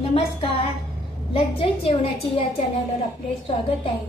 नमस्कार, लज्जत जेवणाची या चॅनलवर आपले स्वागत आहे.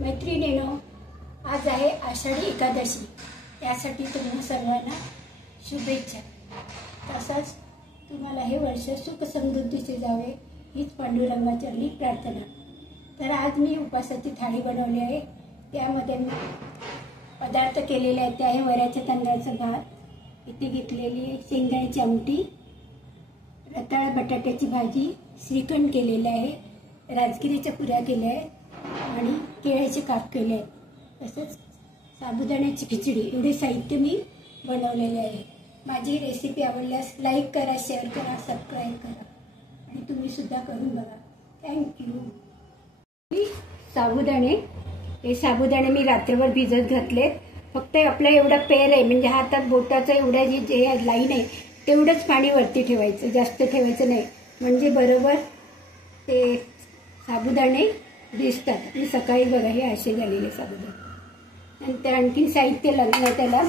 मैत्रिणींनो, आज आहे आषाढी एकादशी. त्यासाठी तुम्हा सर्वांना शुभेच्छा. तसंच तुम्हाला हे वर्ष सुख समृद्धीचे जावे हीच पांडुरंगाचरणी प्रार्थना. तर आज मी उपासाची थाळी बनवली आहे. त्यामध्ये मी पदार्थ केलेले आहेत. ते आहे वऱ्याच्या तांदळाचा भात, इथे घेतलेली शेंगदाण्याची आमटी, रताळ बटाट्याची भाजी, श्रीखंड केलेले आहे, राजगिरीच्या पुऱ्या केल्या आहेत आणि केळ्याचे काप केले आहेत. तसंच साबुदाण्याची खिचडी. एवढे साहित्य मी बनवलेले आहे. माझी रेसिपी आवडल्यास लाईक करा, शेअर करा, सबस्क्राईब करा आणि तुम्ही सुद्धा करून बघा. थँक्यू. साबुदाणे, हे साबुदाणे मी रात्रभर भिजत घातलेत. फक्त आपला एवढा पेर आहे, म्हणजे हातात बोटाचा एवढा जे लाईन आहे तेवढंच पाणी वरती ठेवायचं, जास्त ठेवायचं नाही, म्हणजे बरोबर ते साबुदाणे दिसतात. आणि सकाळी बघा हे असे झालेले साबुदाणे. नंतर आणखी साहित्य लागलं. त्याला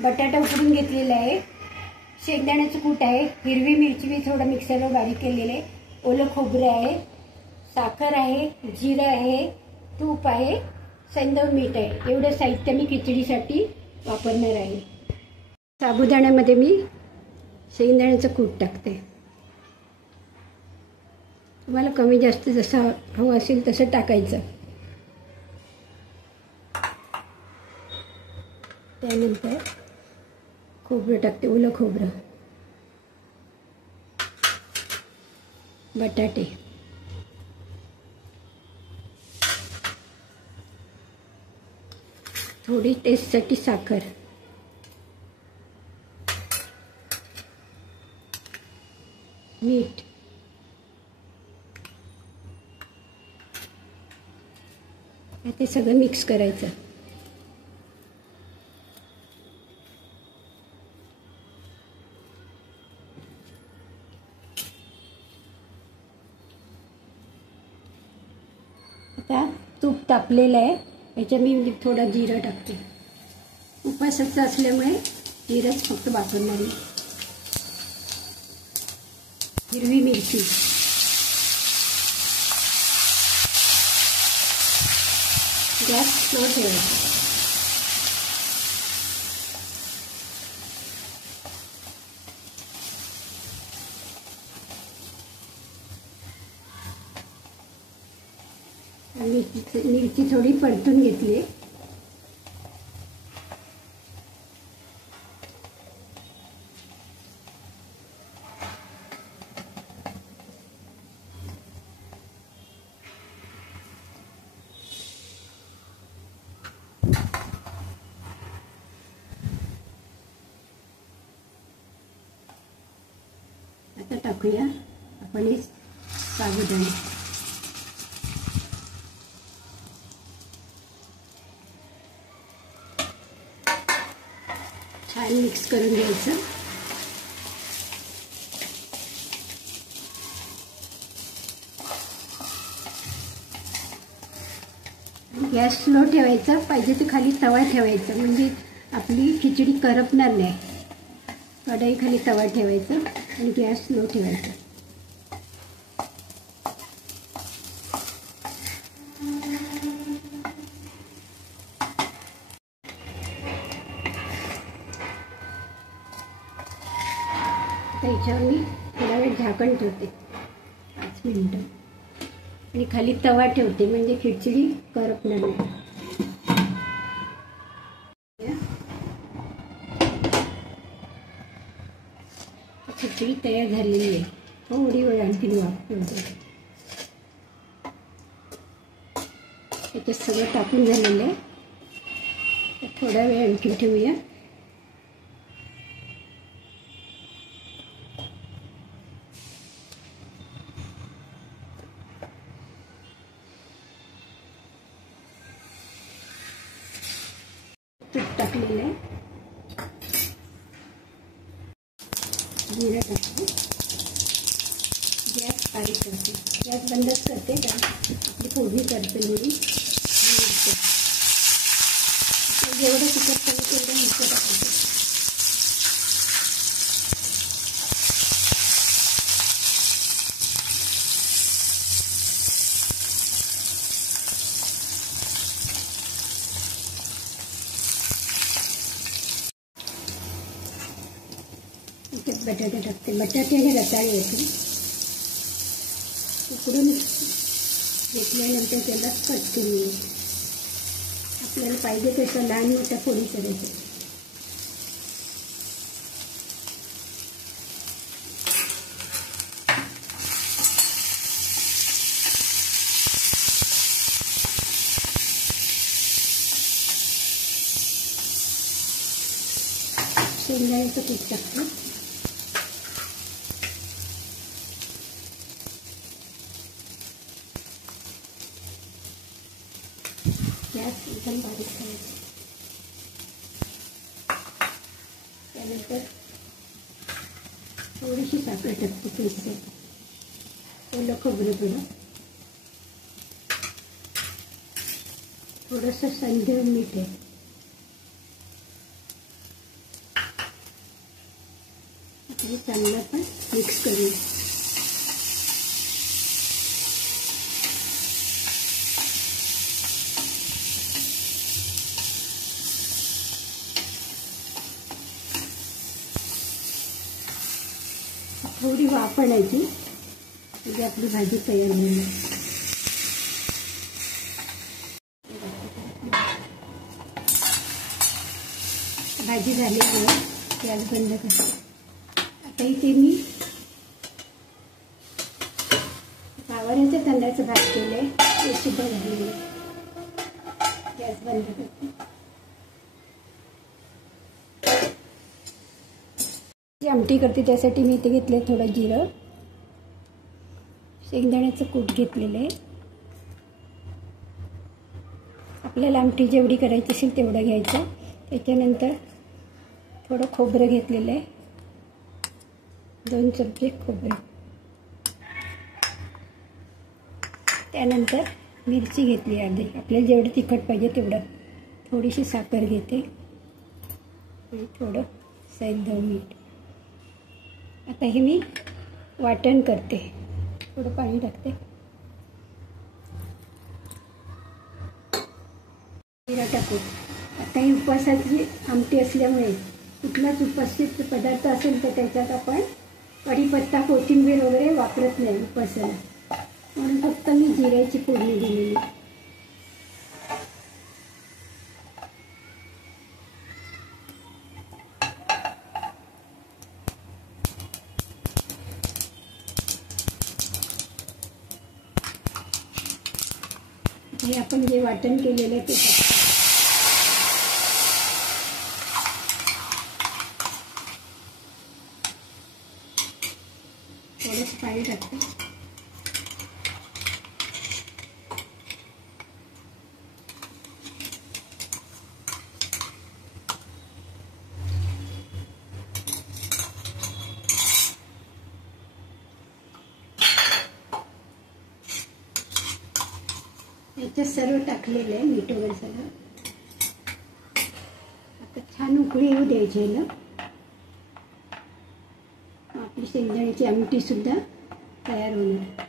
बटाटा उकडून घेतलेला आहे, शेंगदाण्याचं कूट आहे, हिरवी मिरची मी थोडं मिक्सरवर बारीक केलेलं आहे, ओलं खोबरं आहे, साखर आहे, जिरं आहे, तूप आहे, सैंधव मीठ आहे. एवढं साहित्य मी खिचडीसाठी वापरणार आहे. साबुदाण्यामध्ये मी शेंगदाण्याचं कूट टाकते. तुम्हाला कमी जास्त जसं हवं असेल तसं टाकायचं. त्यानंतर खोबरं टाकते, ओलं खोबरं, बटाटे, थोडी टेस्टसाठी साखर, मीठ, ते सगळं मिक्स करायचं. आता तूप तापलेलं आहे, याच्यात मी थोडं जिरं टाकते. उपासाचं असल्यामुळे जिरंच फक्त वापरणार आहे. हिरवी मिरची, गॅस स्लो ठेवायचा. मिरची थोडी परतून घेतली. आता टाकूया आपण हे साबुदाणे. छान मिक्स करून घ्यायचं. गॅस स्लो ठेवायचा, पाहिजे ते खाली तवा ठेवायचा, म्हणजे आपली खिचडी करपणार नाही. कढई खाली तवा ठेवायचा आणि गॅस स्लो ठेवायचा. आता याच्यावर मी थोडा वेळ झाकण ठेवते, 5 मिनिटं, आणि खाली तवा ठेवते, म्हणजे खिचडी करपणार नाही. खिचडी तयार झालेली आहे. थोडी वेळ आणखी वापरते. त्याच्यात सगळं टाकून झालेलं आहे. थोडा वेळ आणखी ठेवूया. तूप टाकलेलं आहे, जिरं टाकते, गॅस बारीक करते, गॅस बंदच करते, आपली फोडणी करते. मी जेवढं तिखट पाहिजे तेवढं मिरची टाकायचं. बटाटे टाकते. बटाट्याने रताळे येते. उकडून घेतल्यानंतर त्याला कट करून आपल्याला पाहिजे तसं लहान मोठ्या फोडी करायचं. शेंगदाण्याचं कूट टाकतो. गॅस एकदम बारीक करायचं. त्यानंतर थोडीशी साखर टाकतो. पेस्ट ओलं खोबरं थोडंसं संध्या मीठ आहे. हे चांगलं पण मिक्स करू. थोडी वाफ आणायची म्हणजे आपली भाजी तयार होईल. भाजी झाली आहे. गॅस बंद करते. आता इथे मी गावराच्या तांदळाचं भात केलंय. ते सुद्धा झालेलं आहे. गॅस बंद करते. जी आमटी करते त्यासाठी मी इथे घेतले थोडं जिरं, शेंगदाण्याचं कूट घेतलेलं आहे. आपल्याला आमटी जेवढी करायची असेल तेवढं घ्यायचं. त्याच्यानंतर थोडं खोबरं घेतलेलं आहे. 2 चमचे खोबरं. त्यानंतर मिरची घेतली अर्धी. आपल्याला जेवढं तिखट पाहिजे तेवढं. थोडीशी साखर घेते आणि थोडं सैंधव मीठ. आता हे मी वाटण करते. थोडं पाणी टाकते. जिरा टाकू. आता ही उपवासाची आमटी असल्यामुळे कुठलाच उपवासित पदार्थ असेल तर त्याच्यात आपण कढीपत्ता, कोथिंबीर वगैरे वापरत नाही उपवासाला. म्हणून फक्त मी जिऱ्याची फोडणी दिलेली. हे आपण जे वाटण केलेलं आहे ते थोडंसं पाणी टाकते. याच्यात सर्व टाकलेलं आहे. मीठ वगैरे सगळं. आता छान उकळी येऊ द्यायची आहे ना. आपली शेंगदाण्याची आमटी सुद्धा तयार होणार.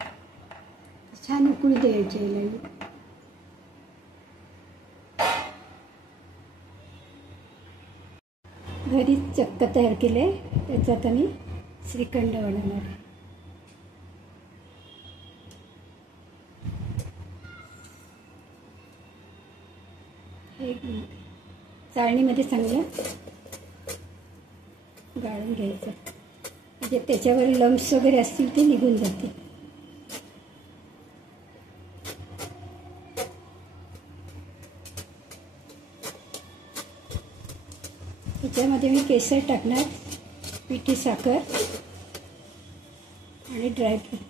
छान उकळी द्यायची आहे. घरीच चक्क तयार केले. त्याच्यात आम्ही श्रीखंड बनवणार आहे. एक चाळणीमध्ये चांगलं गाळून घ्यायचं म्हणजे त्याच्यावर लम्स वगैरे असतील ते निघून जातील. त्याच्यामध्ये मी केसर टाकणार, पिठी साखर आणि ड्रायफ्रूट.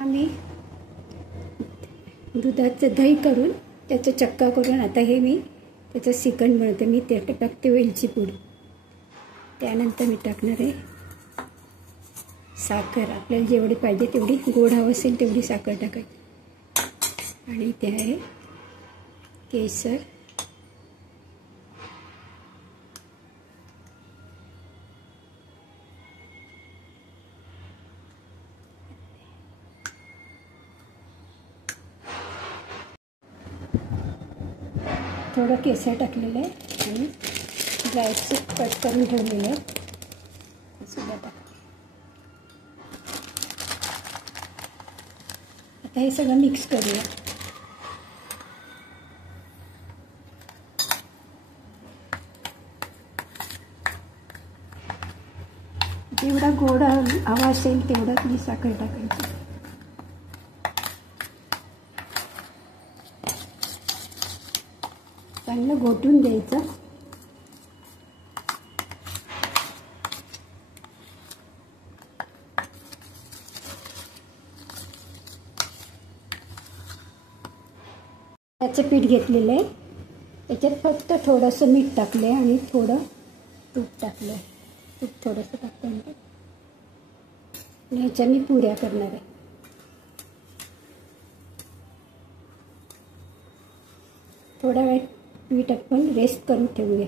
आम्ही दुधाचं दही करून त्याचा चक्का करून आता हे मी त्याचं श्रीखंड बनवते. मी ते टाकते वेलची पूड. त्यानंतर मी टाकणार आहे साखर. आपल्याला जेवढी पाहिजे तेवढी, गोड हवं असेल तेवढी साखर टाकायची. आणि ते आहे केसर, थोडं केसर टाकलेलं आहे आणि ड्रायफ्रूट कट करून ठेवलेलं आहे ते सुद्धा टाक. आता हे सगळं मिक्स करूया. जेवढा गोड हवा असेल तेवढंच मी साखर टाकायची. चांगलं घोटून घ्यायचं. त्याचं पीठ घेतलेलं आहे. त्याच्यात फक्त थोडंसं मीठ टाकलं आहे आणि थोडं तूप टाकलं आहे. तूप थोडंसं टाकलं आणि ह्याच्या मी पुऱ्या करणार आहे. थोडा वेळ पीठ आपण रेस्ट करून ठेवूया.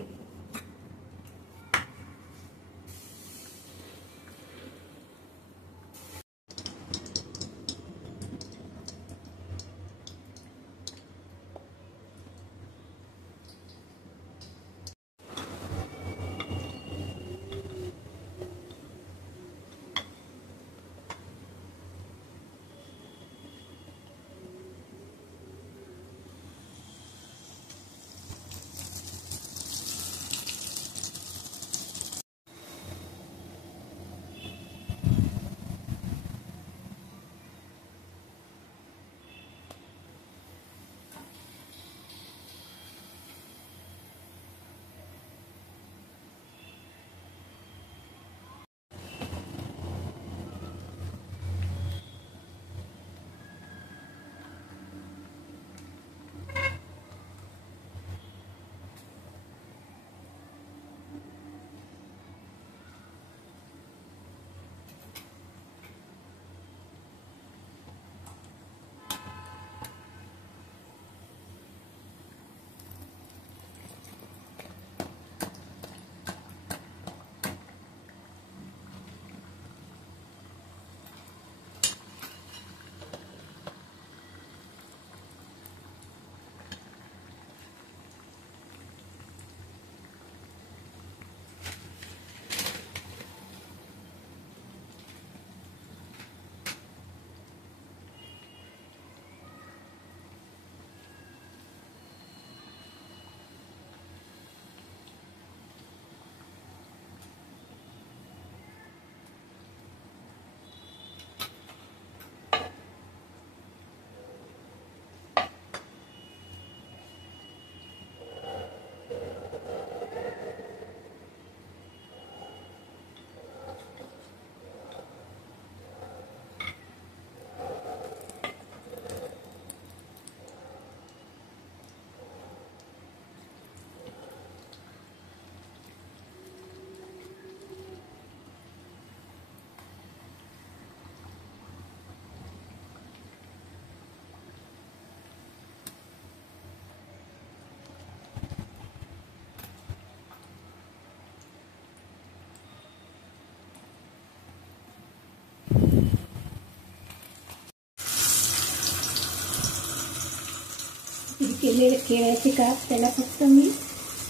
केलेले केळ्याचे काप त्याला फक्त मी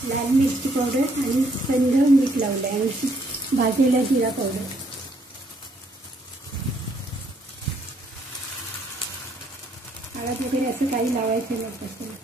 लाल मिरची पावडर आणि कंद मीठ लावलं आहे आणि भाजलेला जिरा पावडर. हळद वगैरे असं काही लावायचं नसतं.